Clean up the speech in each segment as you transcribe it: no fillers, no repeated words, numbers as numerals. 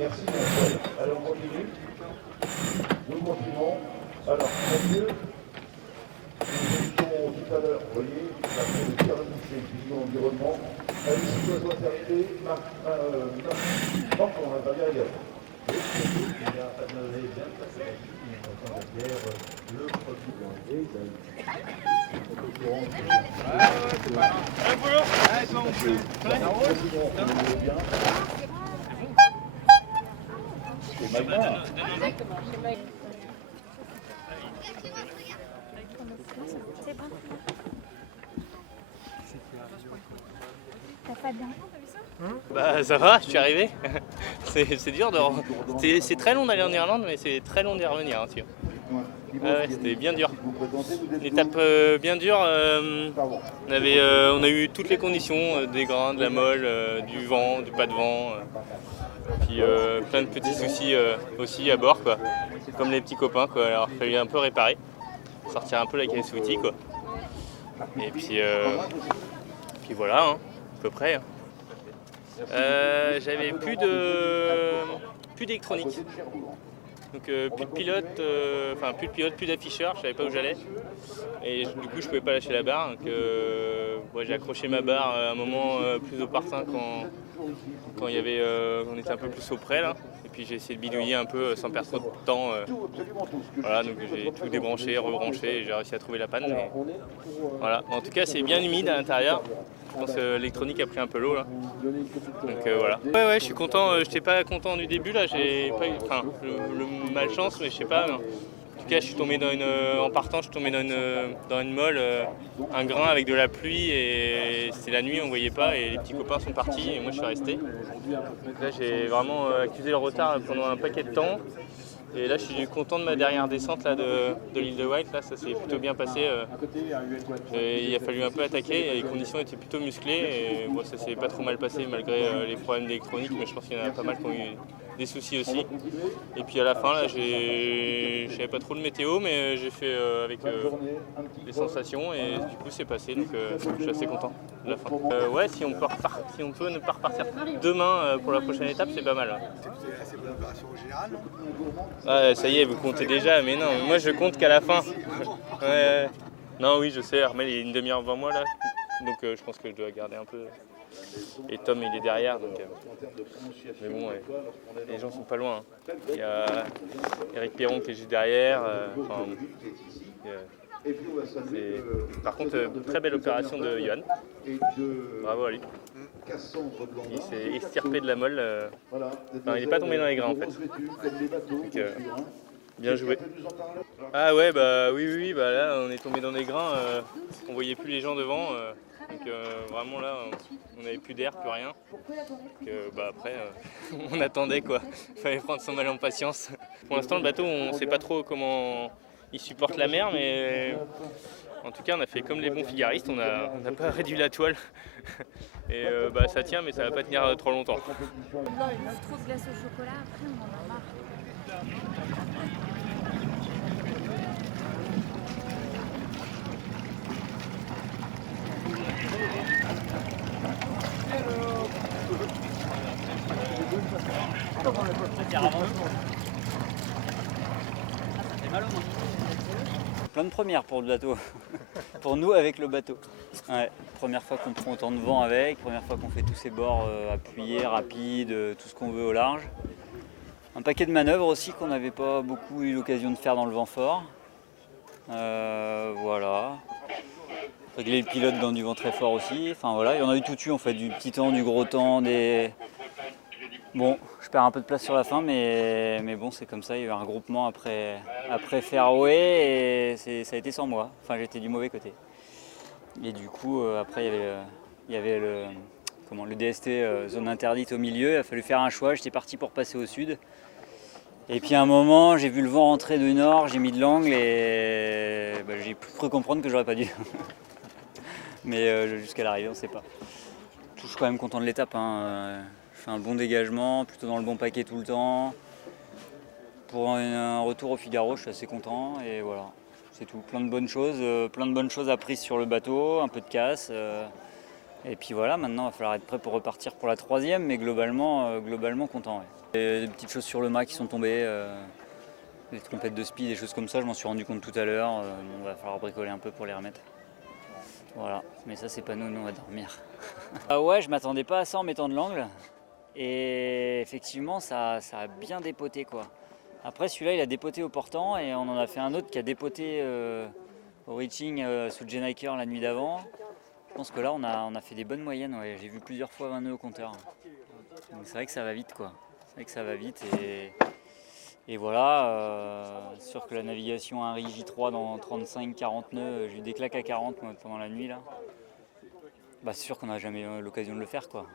Merci, François. Alors, on continue. Nous continuons. Alors, monsieur, nous étions tout à l'heure, vous voyez, après le tir de boucher, vision environnement, Alexis doit terminer, Marc, on va pas bien également. Il a adoré bien passer la vie, mais dans la guerre, le produit d'enlever, c'est pas grave. Un boulot. Allez, toi, on fait. C'est Magma. Exactement, chez Mike. C'est bon. T'as pas bien? Bah ça va, je suis arrivé. C'est dur de... C'est très long d'aller en Irlande, mais c'est très long d'y revenir. Hein, ouais, c'était bien dur. Une étape bien dure. On a eu toutes les conditions, des grains, de la molle, du vent, du pas de vent. Puis plein de petits soucis aussi à bord, quoi. Comme les petits copains, quoi. Alors il fallait un peu réparer, sortir un peu la caisse outil, quoi. Et puis voilà, hein, à peu près. Hein. J'avais plus d'électronique. Donc plus de pilote, plus d'afficheur, je savais pas où j'allais. Et du coup je pouvais pas lâcher la barre. Donc j'ai accroché ma barre à un moment plus opportun quand il y avait, on était un peu plus auprès là. Et puis j'ai essayé de bidouiller un peu sans perdre trop de temps. Voilà, donc j'ai tout débranché, rebranché et j'ai réussi à trouver la panne. Mais... Voilà. En tout cas c'est bien humide à l'intérieur. Je pense que l'électronique a pris un peu l'eau là. Donc voilà. Ouais, je suis content. J'étais pas content du début là. J'ai pas eu, le malchance, mais je sais pas. En tout cas, je suis tombé en partant, je suis tombé dans une molle, un grain avec de la pluie et c'était la nuit, on voyait pas et les petits copains sont partis et moi je suis resté. Donc là, j'ai vraiment accusé le retard pendant un paquet de temps. Et là, je suis content de ma dernière descente là, de l'île de Wight. Là, ça s'est plutôt bien passé. Il a fallu un peu attaquer. Et les conditions étaient plutôt musclées. Et bon, ça s'est pas trop mal passé malgré les problèmes d'électronique. Mais je pense qu'il y en a pas mal qui ont eu des soucis aussi. Et puis à la fin, là, je savais pas trop le météo, mais j'ai fait avec les sensations. Et du coup, c'est passé. Donc je suis assez content de la fin. Ouais, si on peut ne pas repartir demain pour la prochaine étape, c'est pas mal. C'est une bonne opération générale. Ah, ça y est, vous comptez déjà, mais non, moi je compte qu'à la fin. Ouais. Non, oui, je sais, Armel il est une demi-heure devant moi là, donc je pense que je dois garder un peu. Et Tom il est derrière, donc. Mais bon, ouais. Les gens sont pas loin. Hein. Il y a Eric Perron qui est juste derrière. Par contre, très belle opération de Johan. Bravo à lui. Il s'est extirpé de la molle. Enfin, il n'est pas tombé dans les grains en fait. Donc, bien joué. Ah ouais, bah oui, bah là on est tombé dans des grains. On voyait plus les gens devant. Donc vraiment là, on n'avait plus d'air, plus rien. Donc, bah après, on attendait quoi. Il fallait prendre son mal en patience. Pour l'instant, le bateau, on ne sait pas trop comment il supporte la mer, mais en tout cas, on a fait comme les bons figaristes, on n'a pas réduit la toile. Et bah, ça tient, mais ça va pas tenir trop longtemps. Trop de glace au chocolat, après on en a marre. Plein de premières pour le bateau, pour nous avec le bateau. Ouais, première fois qu'on prend autant de vent avec, première fois qu'on fait tous ces bords appuyés, rapides, tout ce qu'on veut au large. Un paquet de manœuvres aussi qu'on n'avait pas beaucoup eu l'occasion de faire dans le vent fort. Voilà. Régler le pilote dans du vent très fort aussi. Enfin voilà, il y en a eu tout eu en fait, du petit temps, du gros temps, des... Bon, je perds un peu de place sur la fin, mais bon, c'est comme ça. Il y a eu un regroupement après Fairway et ça a été sans moi. Enfin, j'étais du mauvais côté. Et du coup, après, il y avait le DST zone interdite au milieu. Il a fallu faire un choix. J'étais parti pour passer au sud. Et puis à un moment, j'ai vu le vent rentrer du nord, j'ai mis de l'angle et j'ai cru comprendre que j'aurais pas dû. Mais jusqu'à l'arrivée, on ne sait pas. Je suis quand même content de l'étape. Hein. Je fais un bon dégagement, plutôt dans le bon paquet tout le temps. Pour un retour au Figaro, je suis assez content et voilà, c'est tout. Plein de bonnes choses apprises sur le bateau, un peu de casse. Et puis voilà, maintenant il va falloir être prêt pour repartir pour la 3e, mais globalement content. Ouais. Et des petites choses sur le mât qui sont tombées, des trompettes de spi, des choses comme ça, je m'en suis rendu compte tout à l'heure. Il va falloir bricoler un peu pour les remettre. Voilà, mais ça c'est pas nous on va dormir. Ah ouais, je m'attendais pas à ça en mettant de l'angle. Et effectivement, ça a bien dépoté quoi. Après celui-là il a dépoté au portant et on en a fait un autre qui a dépoté au reaching sous Jen Hiker la nuit d'avant. Je pense que là on a fait des bonnes moyennes, ouais. J'ai vu plusieurs fois 20 nœuds au compteur. Donc c'est vrai que ça va vite quoi. C'est vrai que ça va vite et voilà, sûr que la navigation à un J3 dans 35-40 nœuds, j'ai eu des claques à 40 moi, pendant la nuit là. Bah, c'est sûr qu'on n'a jamais eu l'occasion de le faire quoi.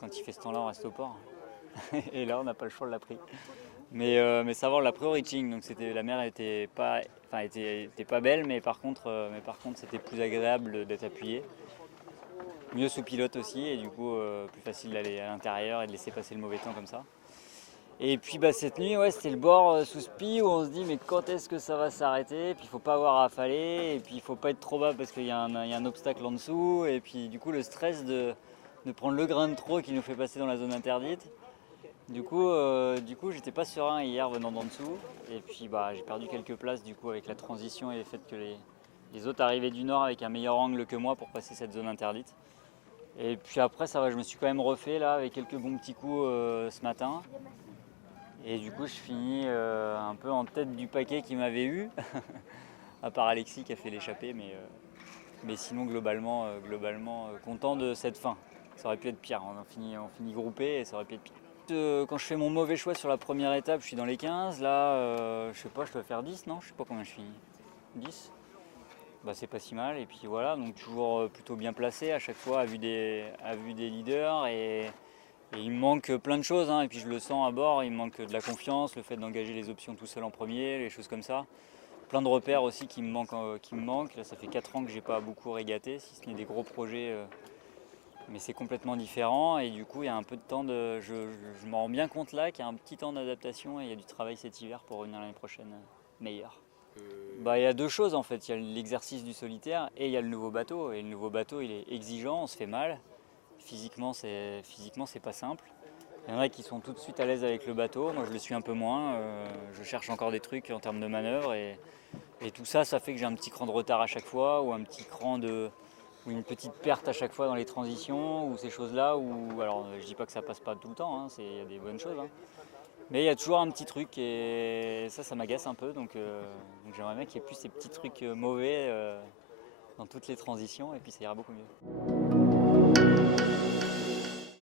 Quand il fait ce temps-là, on reste au port. Et là, on n'a pas le choix, on l'a pris. Mais ça va, on l'a pris au reaching, donc la mer était pas belle, mais par contre c'était plus agréable d'être appuyé. Mieux sous pilote aussi, et du coup plus facile d'aller à l'intérieur et de laisser passer le mauvais temps comme ça. Et puis bah, cette nuit, ouais, c'était le bord sous spi où on se dit mais quand est-ce que ça va s'arrêter? Et puis il faut pas avoir affalé, et puis il faut pas être trop bas parce qu'il y a un obstacle en dessous, et puis du coup le stress de prendre le grain de trop qui nous fait passer dans la zone interdite. Du coup j'étais pas serein hier venant d'en dessous, et puis bah, j'ai perdu quelques places du coup avec la transition et le fait que les autres arrivaient du nord avec un meilleur angle que moi pour passer cette zone interdite. Et puis après ça va, je me suis quand même refait là avec quelques bons petits coups ce matin. Et du coup je finis un peu en tête du paquet qui m'avait eu, à part Alexis qui a fait l'échappée, mais sinon globalement content de cette fin. Ça aurait pu être pire, on finit groupé et ça aurait pu être pire. Quand je fais mon mauvais choix sur la première étape, je suis dans les 15, là je sais pas, je dois faire 10, non? Je sais pas combien je finis. 10? Bah, c'est pas si mal, et puis voilà, donc toujours plutôt bien placé à chaque fois à vue des leaders, et il me manque plein de choses, hein, et puis je le sens à bord, il me manque de la confiance, le fait d'engager les options tout seul en premier, les choses comme ça. Plein de repères aussi qui me manquent. Là, ça fait 4 ans que j'ai pas beaucoup régaté, si ce n'est des gros projets, mais c'est complètement différent, et du coup il y a un peu de temps je m'en rends bien compte là qu'il y a un petit temps d'adaptation, et il y a du travail cet hiver pour revenir l'année prochaine meilleur. Bah, il y a deux choses en fait, il y a l'exercice du solitaire et il y a le nouveau bateau. Et le nouveau bateau il est exigeant, on se fait mal. Physiquement c'est pas simple. Il y en a qui sont tout de suite à l'aise avec le bateau, moi je le suis un peu moins. Je cherche encore des trucs en termes de manœuvre, et tout ça fait que j'ai un petit cran de retard à chaque fois, ou un petit cran ou une petite perte à chaque fois dans les transitions, ou ces choses-là. Alors je dis pas que ça passe pas tout le temps, hein, il y a des bonnes choses. Hein. Mais il y a toujours un petit truc, et ça m'agace un peu, donc j'aimerais bien qu'il y ait plus ces petits trucs mauvais dans toutes les transitions, et puis ça ira beaucoup mieux.